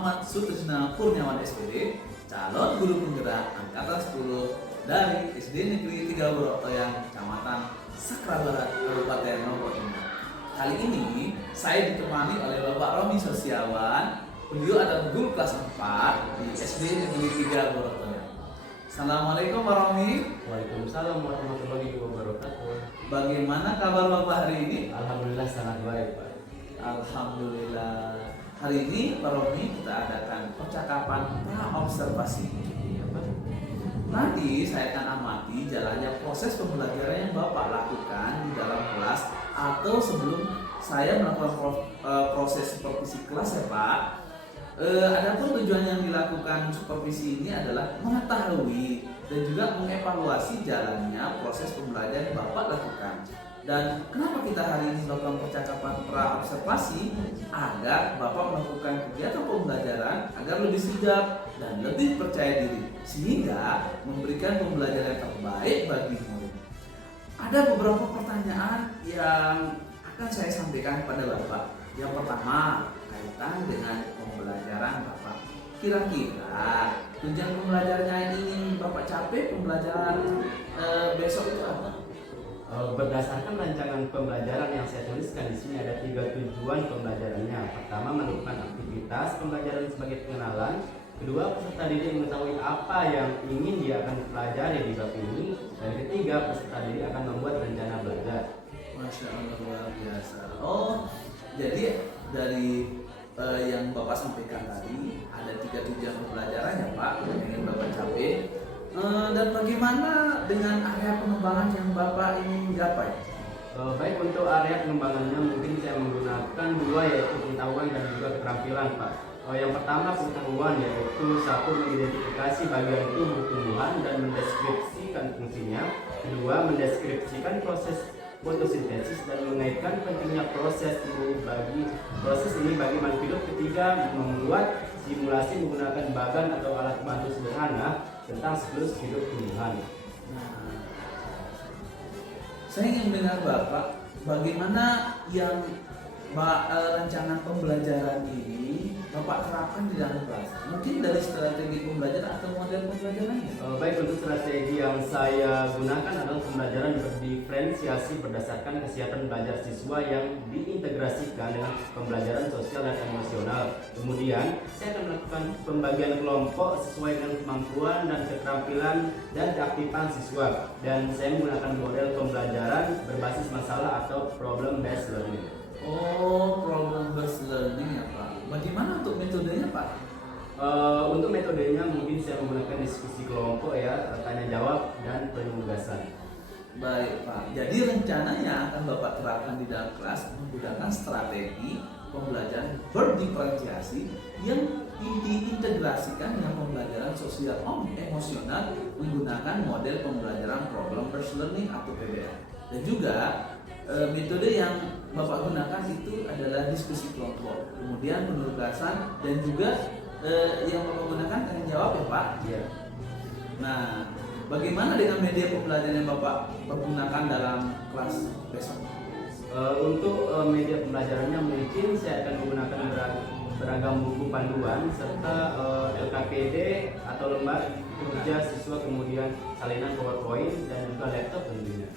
Muhammad Sutrisna Kurniawan SPD, calon guru penggerak angkatan 10 dari SD Negeri 3 Borotoyang, Kecamatan Sakra Barat, Kabupaten Lombok Timur. Kali ini saya ditemani oleh Bapak Romi Sosiawan. Beliau adalah guru kelas 4 di SD Negeri 3 Borotoyang. Assalamualaikum Pak Romi. Waalaikumsalam warahmatullahi wabarakatuh. Bagaimana kabar Bapak hari ini? Alhamdulillah sangat baik, Pak. Alhamdulillah. Hari ini Pak Romi kita adakan percakapan pra-observasi. Iya, Pak. Nanti saya akan amati jalannya proses pembelajaran yang Bapak lakukan di dalam kelas atau sebelum saya melakukan proses supervisi kelas ya Pak. Adapun tujuan yang dilakukan supervisi ini adalah mengetahui dan juga mengevaluasi jalannya proses pembelajaran yang Bapak lakukan. Dan kenapa kita hari ini melakukan percakapan pra-observasi? Agar Bapak melakukan kegiatan pembelajaran agar lebih sigap dan lebih percaya diri, sehingga memberikan pembelajaran yang terbaik bagi murid. Ada beberapa pertanyaan yang akan saya sampaikan kepada Bapak. Yang pertama, kaitan dengan pembelajaran Bapak. Kira-kira tujuan pembelajaran yang ingin Bapak capai pembelajaran besok itu apa? Berdasarkan rancangan pembelajaran yang saya tuliskan di sini ada 3 tujuan pembelajarannya. Pertama, melakukan aktivitas pembelajaran sebagai pengenalan. Kedua, peserta didik mengetahui apa yang ingin dia akan pelajari di bab ini. Dan ketiga, peserta didik akan membuat rencana belajar. Masya Allah, luar biasa. Oh, jadi dari yang Bapak sampaikan tadi ada 3 tujuan pembelajaran ya Pak yang ingin Bapak capai. Dan bagaimana dengan area pengembangan yang Bapak ingin gapai? Baik, untuk area pengembangannya mungkin saya menggunakan 2, yaitu pengetahuan dan juga keterampilan, Pak. Yang pertama pengetahuan, yaitu 1, mengidentifikasi bagian tubuh tumbuhan dan mendeskripsikan fungsinya. Kedua, mendeskripsikan proses fotosintesis dan mengaitkan pentingnya proses ini bagi makhluk hidup. Ketiga, membuat simulasi menggunakan bagan atau alat bantu sederhana tentang siklus hidup tumbuhan. Nah, saya ingin mendengar Bapak bagaimana yang rancangan pembelajaran ini Bapak terapkan di dalam kelas. Mungkin dari strategi pembelajaran atau model pembelajarannya. Baik, untuk strategi yang saya gunakan adalah pembelajaran berdiferensiasi berdasarkan kesiapan belajar siswa yang diintegrasikan dengan pembelajaran sosial dan emosional. Kemudian, saya akan melakukan pembagian kelompok sesuai dengan kemampuan dan keterampilan dan keaktifan siswa. Dan saya menggunakan model pembelajaran berbasis masalah atau problem based learning. Oh, problem based learning ya Pak. Bagaimana untuk metodenya Pak? Untuk metodenya mungkin saya menggunakan diskusi kelompok ya, tanya jawab dan penugasan. Baik Pak. Jadi rencananya akan Bapak terapkan di dalam kelas menggunakan strategi pembelajaran berdiferensiasi yang diintegrasikan dengan pembelajaran sosial emosional menggunakan model pembelajaran problem based learning atau PBL. Dan juga metode yang Bapak gunakan itu adalah diskusi kelompok, kemudian penugasan dan juga yang Bapak gunakan tanya jawab ya Pak. Iya. Nah, bagaimana dengan media pembelajaran yang Bapak pergunakan dalam kelas besok? Untuk media pembelajarannya mungkin saya akan menggunakan beragam buku panduan serta LKPD atau lembar kerja siswa, kemudian salinan PowerPoint dan juga laptop tentunya.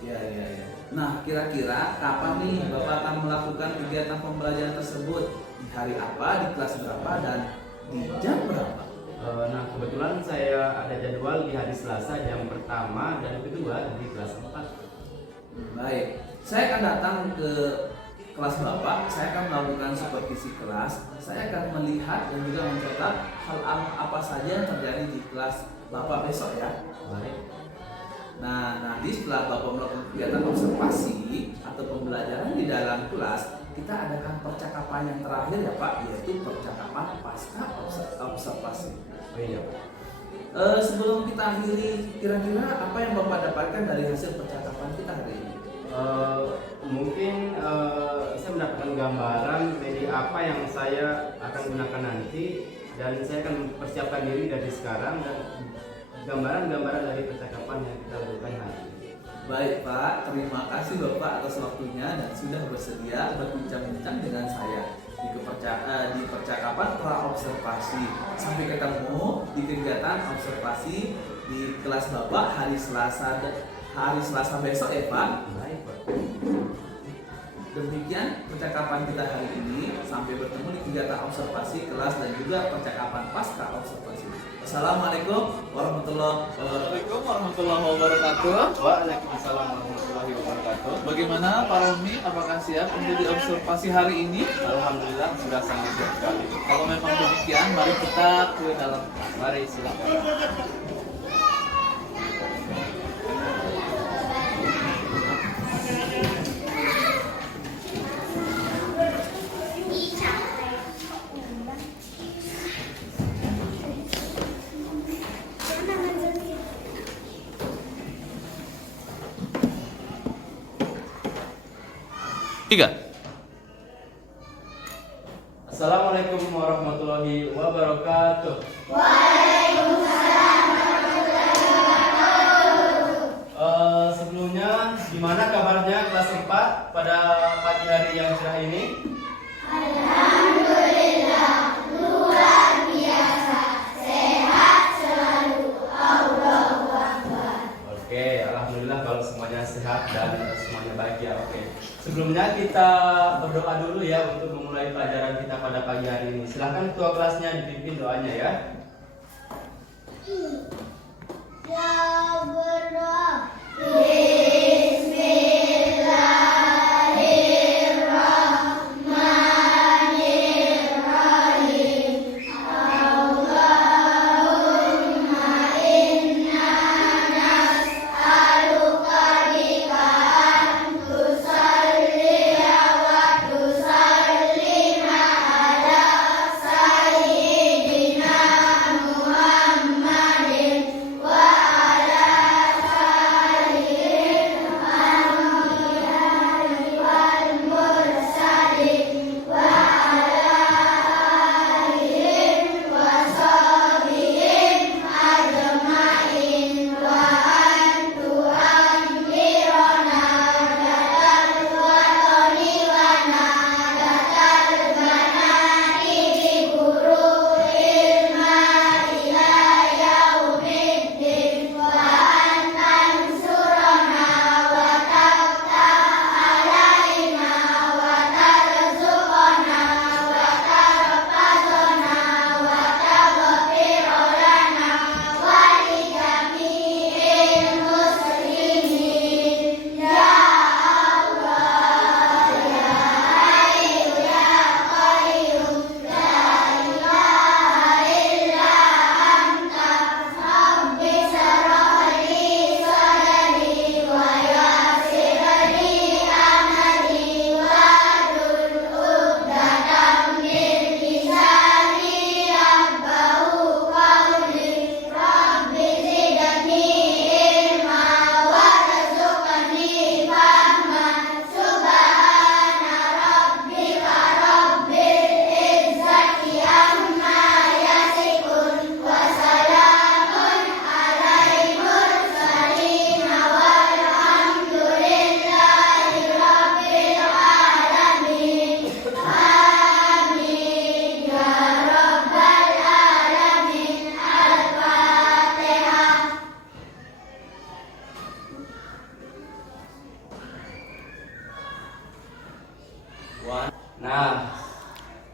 Ya. Nah, kira-kira kapan nih Bapak akan melakukan kegiatan pembelajaran tersebut? Di hari apa, di kelas berapa, dan di jam berapa? Nah, kebetulan saya ada jadwal di hari Selasa jam pertama dan kedua di kelas 4. Baik, saya akan datang ke kelas Bapak, saya akan melakukan supervisi kelas, saya akan melihat dan juga mencatat hal apa saja yang terjadi di kelas Bapak besok ya. Baik. Nah, nanti setelah Bapak melakukan kegiatan observasi atau pembelajaran di dalam kelas, kita adakan percakapan yang terakhir ya Pak, yaitu percakapan pasca observasi. Oh iya. Sebelum kita akhiri, kira-kira apa yang Bapak dapatkan dari hasil percakapan kita hari ini? Mungkin saya mendapatkan gambaran dari apa yang saya akan gunakan nanti, dan saya akan mempersiapkan diri dari sekarang dan gambaran-gambaran dari percakapan yang kita lakukan hari ini. Baik Pak, terima kasih Bapak atas waktunya dan sudah bersedia berbincang-bincang dengan saya. di percakapan praobservasi. Sampai ketemu di kegiatan observasi di kelas Bapak hari Selasa besok ya Pak. Baik, Pak. Demikian percakapan kita hari ini. Sampai bertemu di kegiatan observasi kelas dan juga percakapan pasca observasi. Assalamualaikum warahmatullahi wabarakatuh. Waalaikumsalam warahmatullahi wabarakatuh. Bagaimana Pak Romi? Apakah siap untuk diobservasi hari ini? Alhamdulillah sudah sangat siap sekali. Kalau memang demikian, mari kita ke dalam. Mari silakan. Tiga. Assalamualaikum warahmatullahi wabarakatuh. Sebelumnya, gimana kabarnya kelas 4 pada pagi hari yang cerah ini? Oke, alhamdulillah kalau semuanya sehat dan semuanya bahagia. Oke. Sebelumnya kita berdoa dulu ya untuk memulai pelajaran kita pada pagi hari ini. Silahkan ketua kelasnya dipimpin doanya ya.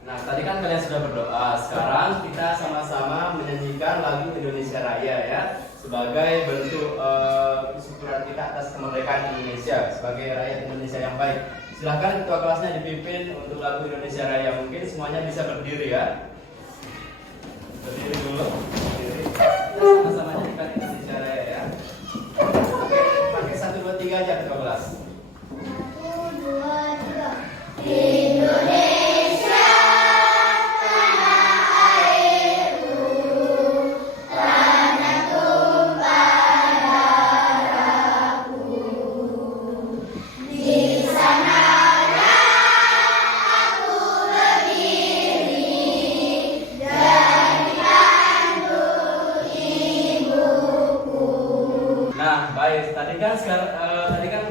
Nah, tadi kan kalian sudah berdoa. Sekarang kita sama-sama menyanyikan lagu Indonesia Raya ya, sebagai bentuk kesyukuran kita atas kemerdekaan Indonesia sebagai rakyat Indonesia yang baik. Silahkan ketua kelasnya dipimpin untuk lagu Indonesia Raya. Mungkin semuanya bisa berdiri ya. Berdiri dulu. Berdiri. Kita sama-sama nyanyikan Indonesia Raya ya. Oke, pakai 1, 2, 3 aja ketua kelas. 1, 2, 3. Indonesia, tanah airku, tanah tumpah darahku. Di sanalah aku berdiri dan dipandu ibuku. Nah, baik. Tadi kan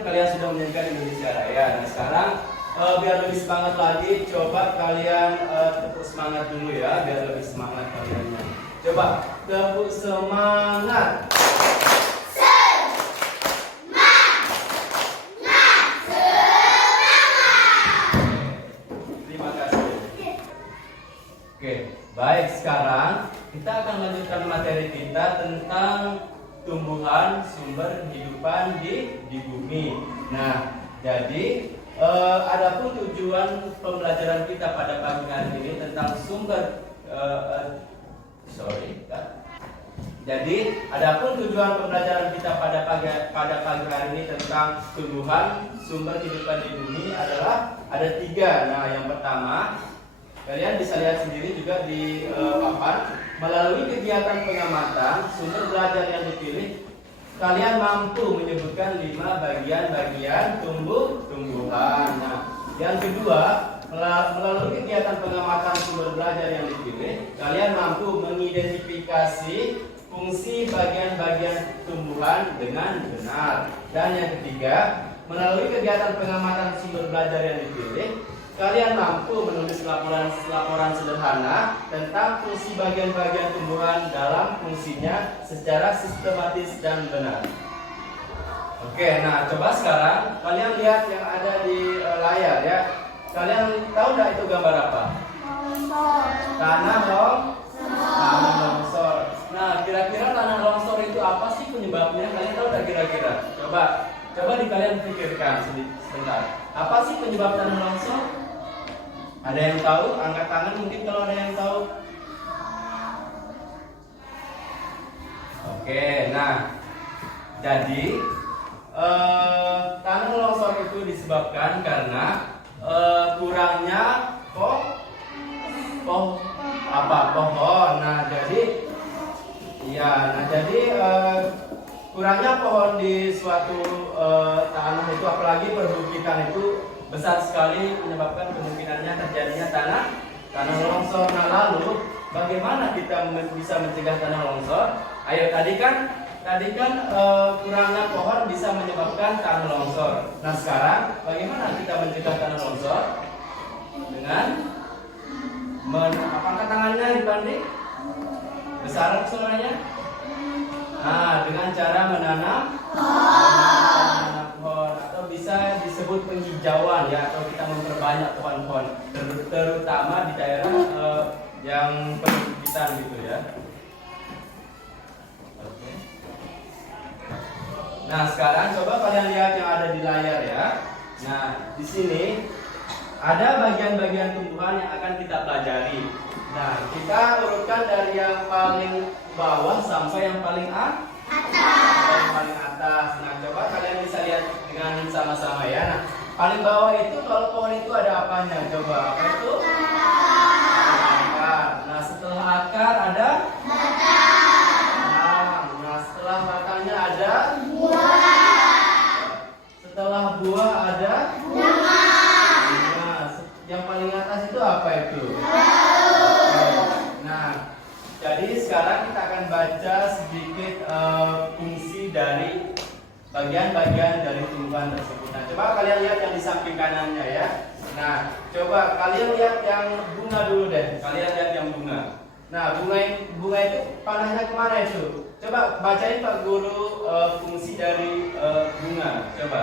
kalian sudah menyanyikan Indonesia Raya. Nah, sekarang biar lebih semangat lagi, coba kalian tepuk semangat dulu ya, biar lebih semangat kaliannya. Coba tepuk semangat. Terima kasih. Oke, baik, sekarang kita akan lanjutkan materi kita tentang tumbuhan sumber kehidupan di bumi. Nah, jadi adapun tujuan pembelajaran kita pada pagi hari ini tentang Jadi, adapun tujuan pembelajaran kita pada pagi hari ini tentang tumbuhan sumber kehidupan di bumi adalah ada 3. Nah, yang pertama, kalian bisa lihat sendiri juga di papan. Melalui kegiatan pengamatan sumber belajar yang dipilih, kalian mampu menyebutkan 5 bagian-bagian tumbuhan. Nah, yang kedua, melalui kegiatan pengamatan sumber belajar yang dipilih, kalian mampu mengidentifikasi fungsi bagian-bagian tumbuhan dengan benar. Dan yang ketiga, melalui kegiatan pengamatan sumber belajar yang dipilih, kalian mampu menulis laporan sederhana tentang fungsi bagian-bagian tumbuhan dalam fungsinya secara sistematis dan benar. Oke, nah coba sekarang kalian lihat yang ada di layar ya. Kalian tahu nggak itu gambar apa? Tanah longsor. Nah, kira-kira tanah longsor itu apa sih penyebabnya? Kalian tahu nggak kira-kira? Coba kalian pikirkan sebentar. Apa sih penyebab tanah longsor? Ada yang tahu? Angkat tangan mungkin kalau ada yang tahu. Oke, nah jadi tanah longsor itu disebabkan karena kurangnya pohon. Nah jadi kurangnya pohon di suatu tanah itu, apalagi perbukitan itu besar sekali, menyebabkan kemungkinannya terjadinya tanah longsor. Nah, lalu bagaimana kita bisa mencegah tanah longsor? Ayo, tadi kan kurangnya pohon bisa menyebabkan tanah longsor. Nah, sekarang bagaimana kita mencegah tanah longsor? Dengan angkat tangannya dibanding besar suaranya. Nah, dengan cara menanam pohon, atau bisa disebut penghijauan ya, atau kita memperbanyak pohon-pohon, terutama di daerah yang perbukitan gitu ya. Oke. Nah, sekarang coba kalian lihat yang ada di layar ya. Nah, di sini ada bagian-bagian tumbuhan yang akan kita pelajari. Nah, kita urutkan dari yang paling bawah sampai yang paling atas. Nah, coba kalian bisa lihat dengan sama-sama ya. Nah, paling bawah itu kalau pohon itu ada apanya? Coba, apa itu? Akar. Nah, setelah akar ada batang. Nah, setelah batangnya ada buah. Setelah buah ada Nah, yang paling atas itu apa itu? Nah, jadi sekarang kita akan baca sedikit fungsi dari bagian-bagian dari tumbuhan tersebut. Nah, coba kalian lihat yang di samping kanannya ya. Nah, coba kalian lihat yang bunga dulu deh. Kalian lihat yang bunga. Nah, bunga itu panahnya kemana itu? Coba bacain Pak Guru fungsi dari bunga. Coba.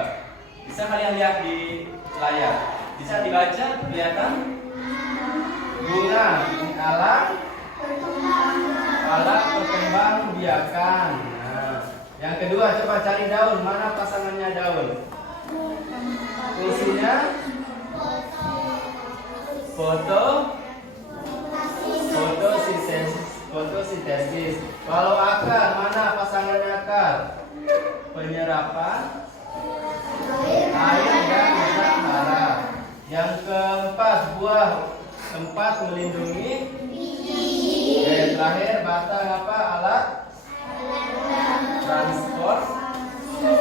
Bisa kalian lihat di layar. Bisa dibaca, kelihatan? Bunga, alat berkembang biakan. Nah, yang kedua coba cari daun. Mana pasangannya daun? Fungsinya fotosintesis. Kalau akar, mana pasangannya akar? Penyerapan air dan zat hara. Yang keempat, buah, tempat melindungi biji. Terakhir, batang apa? Alat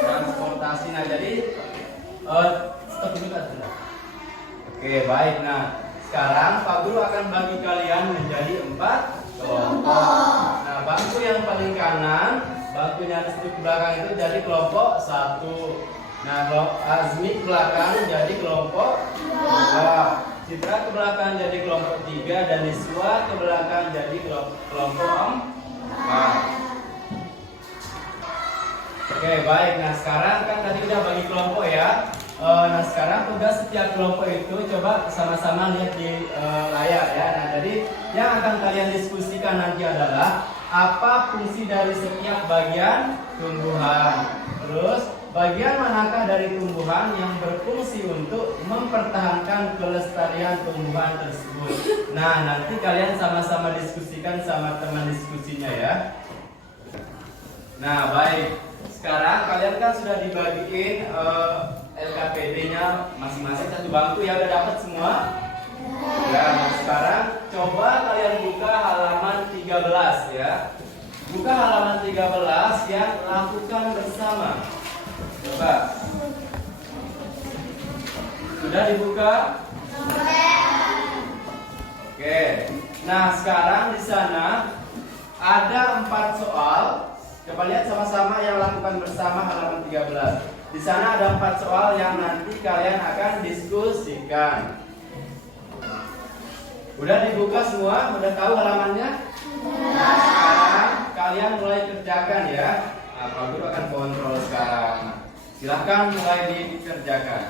transportasi. Nah, jadi stop dulu kan? Oke, baik. Nah, sekarang Pak Guru akan bagi kalian menjadi 4 kelompok. Nah, bangku yang paling kanan, bangku yang di belakang itu jadi kelompok 1. Nah, kalau Azmi ke belakang jadi kelompok 2. Citra ke belakang jadi kelompok 3 dan Niswa ke belakang jadi kelompok 4. Oke, baik. Nah, sekarang kan tadi udah bagi kelompok ya. Nah, sekarang tugas setiap kelompok itu coba sama-sama lihat di layar ya. Nah, jadi yang akan kalian diskusikan nanti adalah apa fungsi dari setiap bagian tumbuhan. Terus bagian manakah dari tumbuhan yang berfungsi untuk mempertahankan kelestarian tumbuhan tersebut. Nah, nanti kalian sama-sama diskusikan sama teman diskusinya ya. Nah, baik. Sekarang kalian kan sudah dibagiin LKPD-nya masing-masing satu bangku ya, udah dapat semua? Ya, nah sekarang coba kalian buka halaman 13 ya. Buka halaman 13 yang lakukan bersama. Coba. Sudah dibuka? Oke. Nah, sekarang di sana ada 4 soal. Coba lihat sama-sama yang lakukan bersama halaman 13. Di sana ada 4 soal yang nanti kalian akan diskusikan. Udah dibuka semua? Udah tahu halamannya? Nah, sekarang kalian mulai kerjakan ya. Nah, Pak Guru akan kontrol sekarang. Nah, silahkan mulai dikerjakan.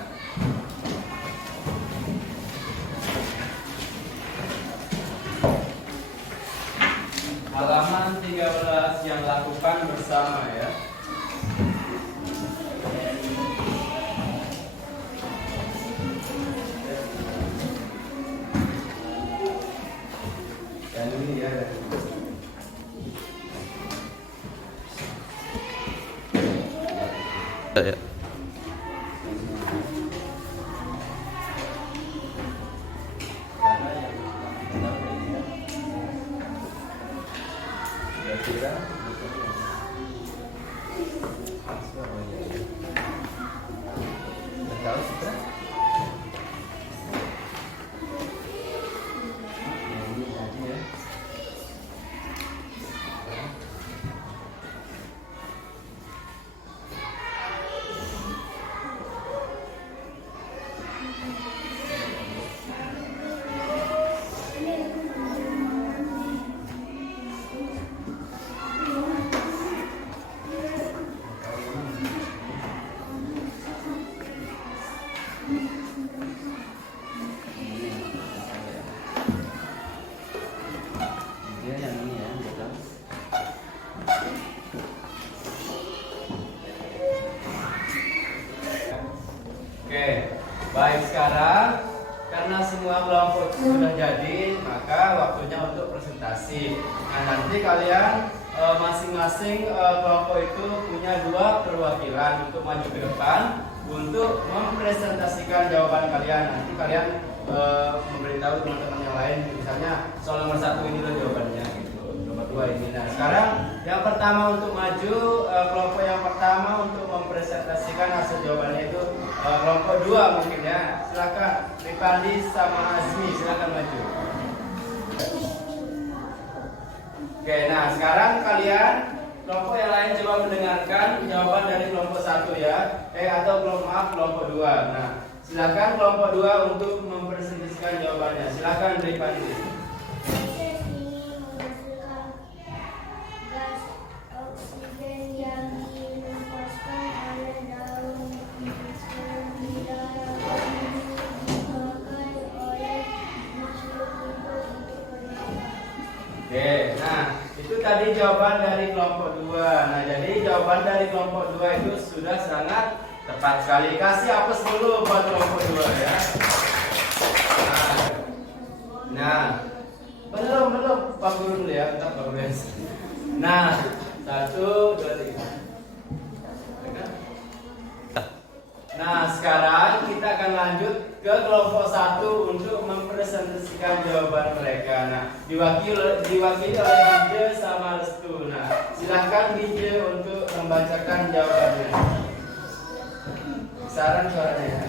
Halaman 13 yang lakukan bersama ya. Dan ini ya. Ya. Baik, sekarang karena semua kelompok sudah jadi, maka waktunya untuk presentasi. Nah, nanti kalian masing-masing kelompok itu punya 2 perwakilan untuk maju ke depan untuk mempresentasikan jawaban kalian. Nanti kalian memberitahu teman-teman yang lain, misalnya soal nomor 1 ini loh jawabannya gitu, nomor 2 ini. Nah, sekarang yang pertama untuk maju, kelompok yang pertama untuk mempresentasikan hasil jawabannya itu kelompok 2 mungkin ya. Silakan Ripandi sama Azmi, silakan maju. Oke, nah sekarang kalian kelompok yang lain coba mendengarkan jawaban dari kelompok 1 ya. Atau kelompok 2. Nah, silakan kelompok 2 untuk mempresentasikan jawabannya. Silakan Ripandi. Gas oksigen yang dilepaskan oleh daun dipakai oleh makhluk hidup untuk bernafas. Oke, nah itu tadi jawaban dari kelompok 2. Nah, jadi jawaban dari kelompok 2 itu sudah sangat tepat sekali. Kasih apes dulu buat kelompok 2 ya. Nah, belum Pak Guru dulu ya, tetap Pak Guru. Nah, 1, 2, 3. Nah, sekarang kita akan lanjut ke kelompok 1 untuk mempresentasikan jawaban mereka. Nah, diwakili oleh Bije sama Restu. Nah, silahkan Bije untuk membacakan jawabannya. Saran suaranya ya.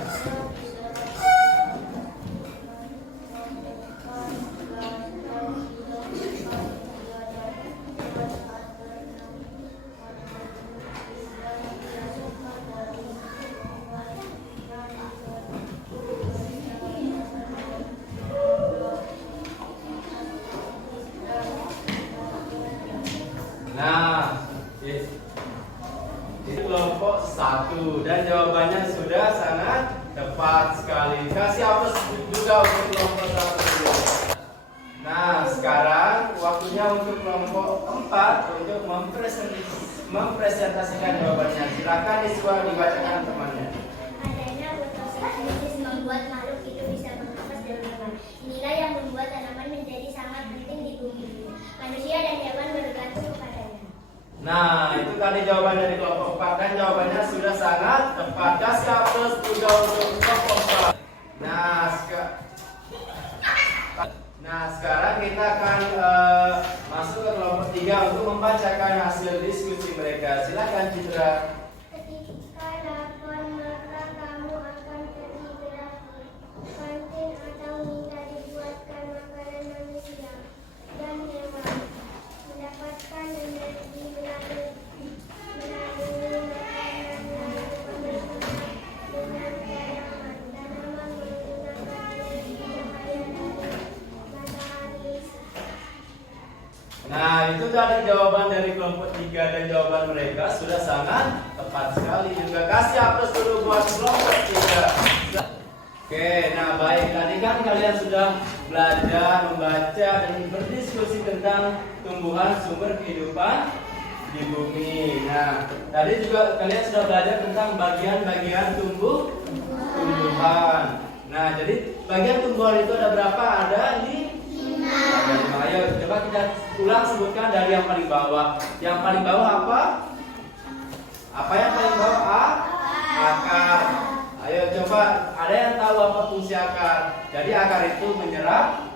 Itu kelompok 1 dan jawabannya sudah sangat tepat sekali. Kasih aplaus juga untuk kelompok 1. Nah, sekarang waktunya untuk kelompok 4 untuk mempresentasikan jawabannya. Silakan dibacakan temannya. Adanya fotosintesis membuat makhluk hidup bisa bernafas dan berkembang. Inilah yang membuat tanaman menjadi sangat penting di bumi ini. Manusia dan hewan bergantung kepadanya. Nah, itu tadi jawaban dari kelompok 4 dan jawabannya sudah sangat tepat. Kasih aplaus juga untuk kelompok 4. Nah, sekarang kita akan masuk ke kelompok 3 untuk membacakan hasil diskusi mereka. Silakan Citra. Ketika lapar maka kamu akan pergi ke kantin atau minta dibuatkan makanan manusia dan hewan. Mendapatkan energi melalui makanan lalu pembentukan dengan tanaman. Tanaman menggunakan energi cahaya dari matahari. Nah, itu tadi jawaban dari kelompok 3 dan jawaban mereka sudah sangat tepat sekali juga. Kasih aplaus dulu buat kelompok 3. Oke, nah baik. Tadi kan kalian sudah belajar, membaca, dan berdiskusi tentang tumbuhan sumber kehidupan di bumi. Nah, tadi juga kalian sudah belajar tentang bagian-bagian tumbuhan. Nah, jadi bagian tumbuhan itu ada berapa? Ada 5. Ayo, coba kita ulang sebutkan dari yang paling bawah. Yang paling bawah apa? Apa yang paling bawah? Akar. Ayo coba, ada yang tahu apa fungsi akar? Jadi akar itu menyerap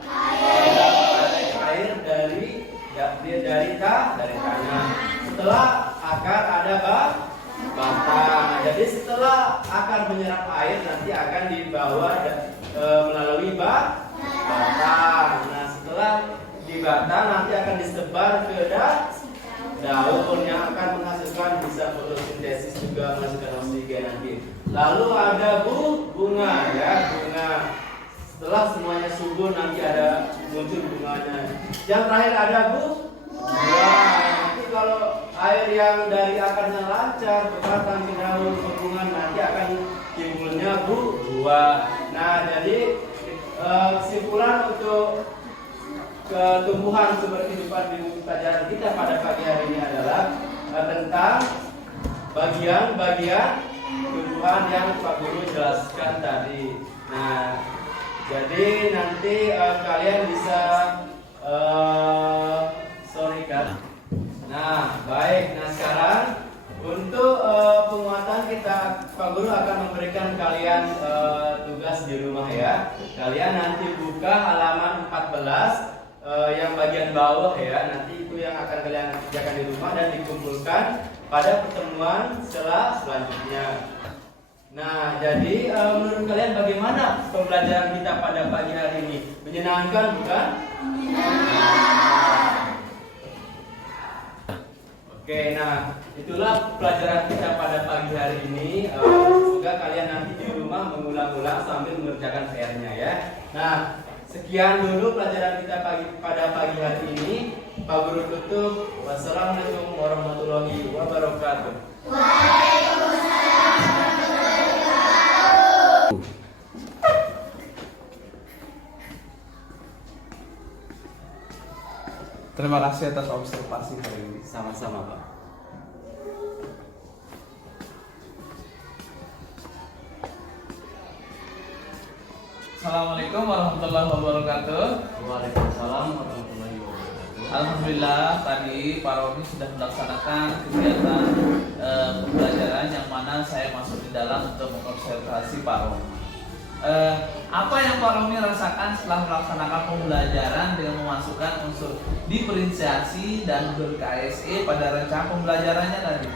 air dari tanah. Setelah akar ada batang. Jadi setelah akar menyerap air nanti akan dibawa melalui batang. Nah, setelah di batang nanti akan disebar ke daun yang akan menghasilkan bisa fotosintesis juga menghasilkan oksigen nanti. Lalu ada bunga ya, bunga. Setelah semuanya subur nanti ada muncul bunganya. Yang terakhir ada buah. Nanti kalau air yang dari akarnya lancar ke batang ke daun ke bunga nanti akan timbulnya buah. Nah, jadi kesimpulan untuk tumbuhan sumber kehidupan di buku pelajaran kita pada pagi hari ini adalah tentang bagian-bagian tumbuhan yang Pak Guru jelaskan tadi. Nah, jadi nanti kalian bisa sorry kan. Nah, baik. Nah, sekarang untuk penguatan kita, Pak Guru akan memberikan kalian tugas di rumah ya. Kalian nanti buka halaman 14 yang bagian bawah ya. Nanti itu yang akan kalian kerjakan di rumah dan dikumpulkan pada pertemuan selanjutnya. Nah, jadi menurut kalian bagaimana pembelajaran kita pada pagi hari ini? Menyenangkan bukan? Oke, nah itulah pelajaran kita pada pagi hari ini. Semoga kalian nanti di rumah mengulang-ulang sambil mengerjakan PR-nya ya. Nah, sekian dulu pelajaran kita pada pagi hari ini. Pak Guru tutup. Wassalamualaikum warahmatullahi wabarakatuh. Waalaikumsalam warahmatullahi wabarakatuh. Terima kasih atas observasi hari ini. Sama-sama, Pak. Assalamualaikum warahmatullahi wabarakatuh. Waalaikumsalam warahmatullahi wabarakatuh. Alhamdulillah tadi Pak Romi sudah melaksanakan kegiatan pembelajaran yang mana saya masuk di dalam untuk mengobservasi Pak Romi. Apa yang Pak Romi rasakan setelah melaksanakan pembelajaran dengan memasukkan unsur diferensiasi dan ber-KSE pada rencana pembelajarannya tadi?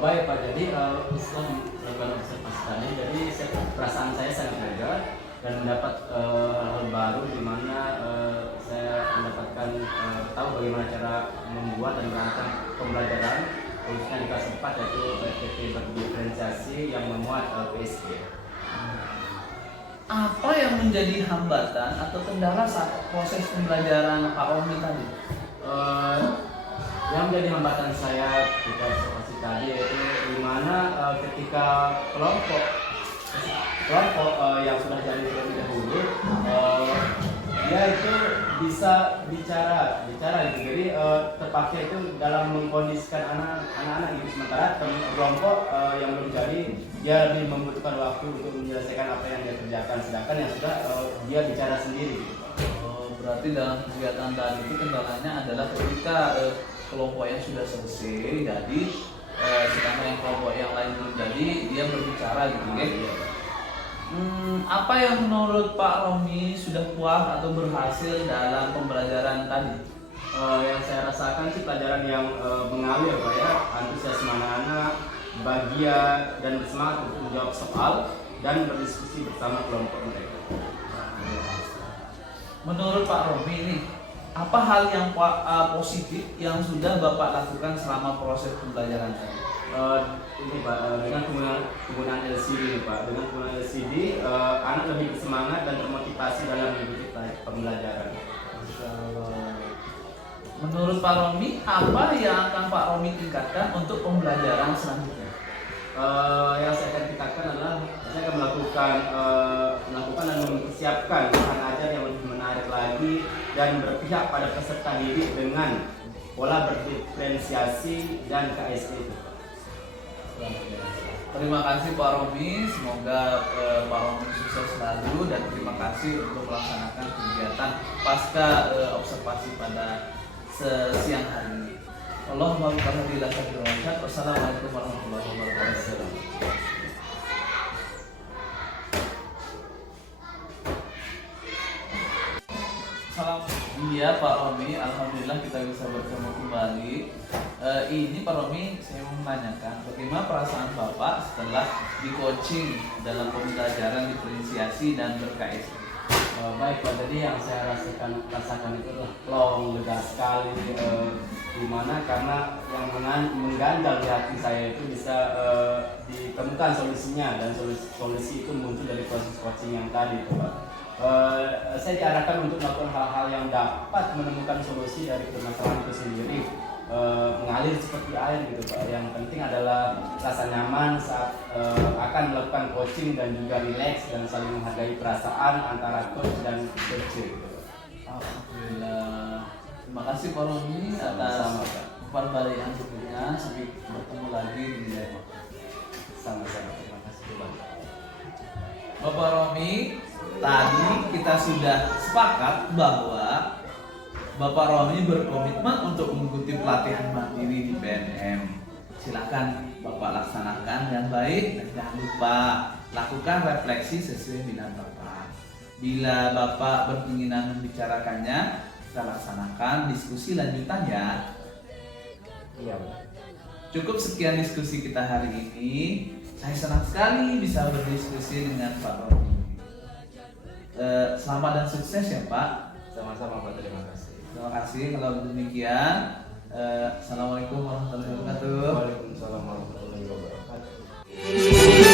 Baik Pak, jadi setelah melakukan observasi tadi, jadi perasaan saya sangat lega dan mendapat hal baru di mana saya mendapatkan tahu bagaimana cara membuat dan merancang pembelajaran khususnya di kelas 4 yaitu PPT berdiferensiasi yang memuat PSG. Apa yang menjadi hambatan atau kendala saat proses pembelajaran Pak Romi tadi? Yang menjadi hambatan saya di observasi tadi yaitu ketika kelompok yang sudah jadi terlebih dahulu, dia itu bisa bicara gitu. Jadi terpakai itu dalam mengkondisikan anak-anak gitu. Sementara kelompok yang belum jadi, dia lebih membutuhkan waktu untuk menyelesaikan apa yang dia kerjakan, sedangkan yang sudah dia bicara sendiri gitu. Berarti dalam kegiatan tadi itu kendalanya adalah ketika kelompok yang sudah selesai jadi sedangkan yang kelompok yang lain belum jadi, dia berbicara gitu ya. Apa yang menurut Pak Romi sudah puas atau berhasil dalam pembelajaran tadi? Yang saya rasakan sih pelajaran yang mengalir Pak ya, antusiasme anak-anak, bahagia dan bersemangat untuk menjawab soal dan berdiskusi bersama kelompok mereka. Menurut Pak Romi ini, apa hal yang positif yang sudah Bapak lakukan selama proses pembelajaran tadi? Ini Pak, dengan penggunaan LCD Pak, dengan penggunaan LCD anak lebih bersemangat dan termotivasi dalam mengikuti pembelajaran. Menurut Pak Romi, apa yang akan Pak Romi tingkatkan untuk pembelajaran selanjutnya? Yang saya akan tingkatkan adalah saya akan melakukan dan mempersiapkan bahan ajar yang lebih menarik lagi dan berpihak pada peserta didik dengan pola berdiferensiasi dan KSE itu. Terima kasih Pak Romi, semoga Pak Romi sukses selalu dan terima kasih untuk melaksanakan kegiatan pasca observasi pada siang hari ini. Allahumma barik lana. Wassalamualaikum warahmatullahi wabarakatuh. Salam. Iya Pak Romi, alhamdulillah kita bisa bertemu kembali. Ini Pak Romi, saya mau menanyakan bagaimana perasaan Bapak setelah di coaching dalam pembelajaran diferensiasi dan ber-KSE? Baik Pak, jadi yang saya rasakan itu adalah plong, lega sekali, dimana karena yang mengganjal di hati saya itu bisa ditemukan solusinya, dan solusi itu muncul dari proses coaching yang tadi itu Pak. Saya diarahkan untuk melakukan hal-hal yang dapat menemukan solusi dari permasalahan itu sendiri, mengalir seperti air gitu Pak. Yang penting adalah rasa nyaman saat akan melakukan coaching dan juga rileks dan saling menghargai perasaan antara coach dan coach gitu. Alhamdulillah. Terima kasih Pak Romi atas perbalikan sebelumnya. Sampai bertemu lagi di video. Sama-sama, terima kasih Pak. Bapak Romi, tadi kita sudah sepakat bahwa Bapak Romi berkomitmen untuk mengikuti pelatihan mandiri di BNM. Silakan Bapak laksanakan yang baik dan jangan lupa lakukan refleksi sesuai minat Bapak. Bila Bapak berkeinginan membicarakannya, kita laksanakan diskusi lanjutan ya. Iya Pak. Cukup sekian diskusi kita hari ini. Saya senang sekali bisa berdiskusi dengan Pak Romi. Selamat dan sukses ya Pak. Sama-sama Pak, terima kasih. Terima kasih. Kalau demikian, assalamualaikum warahmatullahi wabarakatuh. Waalaikumsalam warahmatullahi wabarakatuh.